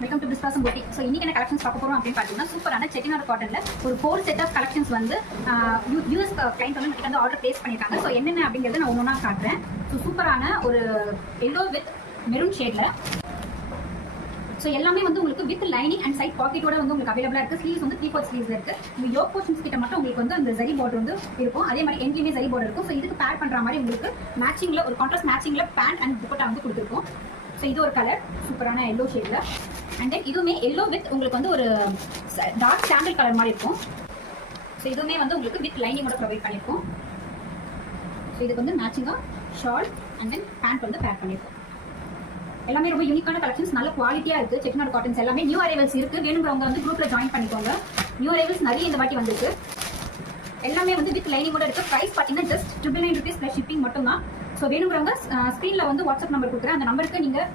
Welcome to Biswasam boutique. So இன்னைக்கு என்ன collections பார்க்க போறோம் அப்படின்னு பார்த்தீங்கன்னா, சூப்பரான செட்டிநாடு காட்டன்ல ஒரு 4 செட் ஆஃப் கலெக்ஷன்ஸ் வந்து யூஎஸ் கிளைண்ட் வந்து எனக்கு வந்து ஆர்டர் பிளேஸ் பண்ணியிருக்காங்க. ஸோ என்னென்ன அப்படிங்கிறத நான் ஒன்றா காட்டுறேன். ஸோ சூப்பரான ஒரு எல்லோ வித் மெரூன் ஷேட்ல. ஸோ எல்லாமே வந்து உங்களுக்கு வித் லைனிங் அண்ட் சைட் பாக்கெட்டோட வந்து உங்களுக்கு அவைலபிளா இருக்கு. ஸ்லீவ்ஸ் வந்து 3/4 ஸ்லீவ்ஸ் இருக்கு. இந்த யோக் போர்ஷன்ஸ் கிட்ட மட்டும் உங்களுக்கு வந்து அந்த ஜரி பார்டர் வந்து இருக்கும். அதே மாதிரி எங்கேயுமே ஜரி பார்டர் இருக்கும். ஸோ இதுக்கு பேர் பண்ற மாதிரி உங்களுக்கு மேட்சிங்ல ஒரு கான்ட்ராஸ்ட் மேட்சிங்ல பேண்ட் அண்ட் துப்பட்டா வந்து கொடுத்துருக்கோம். ஸோ இது ஒரு கலர் சூப்பரான எல்லோ ஷேட்ல. அண்ட் தென் இதுவுமே எல்லோ வித் உங்களுக்கு வந்து ஒரு டார்க் சாண்டல் கலர் மாதிரி இருக்கும். ஸோ இதுவுமே வந்து உங்களுக்கு வித் லைனிங்கோட ப்ரொவைட் பண்ணியிருக்கோம். ஸோ இதுக்கு வந்து மேட்சிங்காக ஷால் அண்ட் தென் பேண்ட் வந்து பேக் பண்ணியிருக்கோம். எல்லாமே ரொம்ப யூனிக்கான கலெக்ஷன்ஸ், நல்ல குவாலிட்டியாக இருக்குது. செட்டிநாடு காட்டன்ஸ் எல்லாமே நியூ அரைவல்ஸ் இருக்குது. வேணுங்கிறவங்க வந்து குரூப்பில் ஜாயின் பண்ணிக்கோங்க. நியூ அரைவல்ஸ் நிறைய இந்த வாட்டி வந்திருக்கு. எல்லாமே வந்து வித் லைனிங்கோட இருக்குது. ப்ரைஸ் பார்த்தீங்கன்னா ஜஸ்ட் 999 rupees ப்ளஸ் ஷிப்பிங் மட்டும் தான். ஸோ வேணுங்கிறவங்க ஸ்க்ரீனில் வந்து வாட்ஸ்அப் நம்பர் கொடுக்குறேன். அந்த நம்பருக்கு நீங்கள்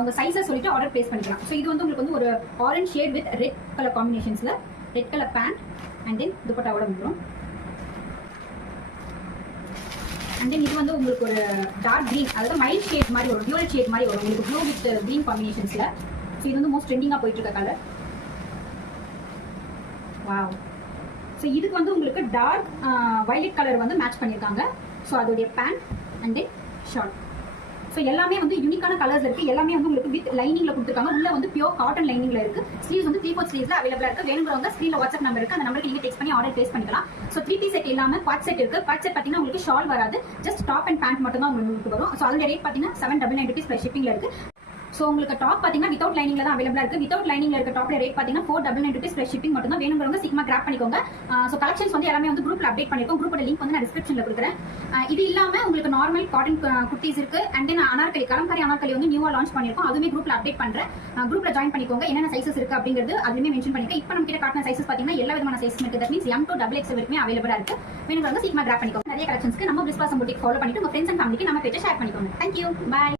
உங்கள் சைஸை சொல்லிட்டு ஆர்டர் பிளேஸ் பண்ணிக்கலாம். ஸோ இது வந்து உங்களுக்கு வந்து ஒரு orange shade with red colour காம்பினேஷன்ஸில் red colour pant and then துப்பட்டாவோட வந்துடும். அண்ட் தென் இது வந்து உங்களுக்கு ஒரு டார்க் க்ரீன், அதாவது மைல்ட் ஷேட் மாதிரி வரும், டியூரல் ஷேட் மாதிரி வரும் உங்களுக்கு ப்ளூ வித் க்ரீன் காம்பினேஷன்ஸில். ஸோ இது வந்து மோஸ்ட் ட்ரெண்டிங்காக போயிட்டு இருக்க கலர். வாவ். ஸோ இதுக்கு வந்து உங்களுக்கு டார்க் வயலட் கலர் வந்து மேட்ச் பண்ணியிருக்காங்க. ஸோ அதோடைய pant and then short. So எல்லாமே வந்து யூனிக்கான கலர்ஸ் இருக்குது. எல்லாமே வந்து உங்களுக்கு வித் லைனிங்கில் கொடுத்துருக்காங்க. உள்ள வந்து பியூர் காட்டன் லைனிங்கில் இருக்குது. ஸ்லீவ்ஸ் வந்து 3/4 ஸ்லீவ்ஸில் அவைலபிளாக இருக்குது. வேணுங்கிறவங்க ஸ்க்ரீனில் வாட்ஸ்அப் நம்பர் இருக்குது. அந்த நம்பருக்கு நீங்கள் டெக்ஸ்ட் பண்ணி ஆர்டர் பிளேஸ் பண்ணிக்கலாம். ஸோ 3 செட் இல்லாமல் பார்ட் செட் இருக்குது. பார்ட் செட் பார்த்தீங்கன்னா உங்களுக்கு ஷால் வராது, ஜஸ்ட் டாப் அண்ட் பேண்ட் மட்டும் தான் உங்களுக்கு வரும். ஸோ அதோட ரேட் பார்த்தீங்கன்னா 799 rupees ப்ளஸ் ஷிப்பிங்கில் இருக்குது. ஸோ உங்களுக்கு டாப் பார்த்தீங்கன்னா வித்தவுட் லைனிங்ல தான் அவைலபிளா இருக்கு. வித்தவுட் லைனிங்ல இருக்க டாப்ல ரேட் பார்த்தீங்கன்னா 499 rupees ப்ளஸ் ஷிப்பிங் மட்டும் தான். வேணுங்கிறவங்க சீக்கிரமா கிராப் பண்ணிக்கோங்க. ஸோ கலெக்ஷன்ஸ் வந்து எல்லாமே வந்து குரூப்ல அப்டேட் பண்ணிருக்கோம். குரூப்போட லிங்க் வந்து நான் டிஸ்கிரிப்ஷன்ல கொடுக்குறேன். இது இல்லாம உங்களுக்கு நார்மல் காட்டன் குர்த்திஸ் இருக்கு. அண்ட் தென் அனார்கலி, கலம்காரி அனார்கலி வந்து நியூவா லான்ச் பண்ணிருக்கோம். அதுவுமே குரூப்ல அப்டேட் பண்றேன். குரூப்ல ஜாயின் பண்ணிக்கோங்க. என்னென்ன சைசஸ் இருக்கு அப்படிங்கிறது அதுவுமே மென்ஷன் பண்ணிருக்கேன். இப்போ நம்ம கிட்ட காட்டின சைசஸ் பார்த்தீங்கன்னா எல்லா விதமான சைஸ் இருக்கு. That means M to XXL வரைக்கும் அவைலபிளா இருக்கு. வேணுங்கிறவங்க சீக்கிரமா கிராப் பண்ணிக்கோங்க. நிறைய கலெக்ஷன்ஸ்க்கு நம்ம பிஸ்வாசம் பொட்டிக் ஃபாலோ பண்ணிட்டு உங்க ஃப்ரெண்ட்ஸ் அண்ட் ஃபேமிலிக்கு நம்ம பேஜை ஷேர் பண்ணிக்கோங்க. Thank you, by.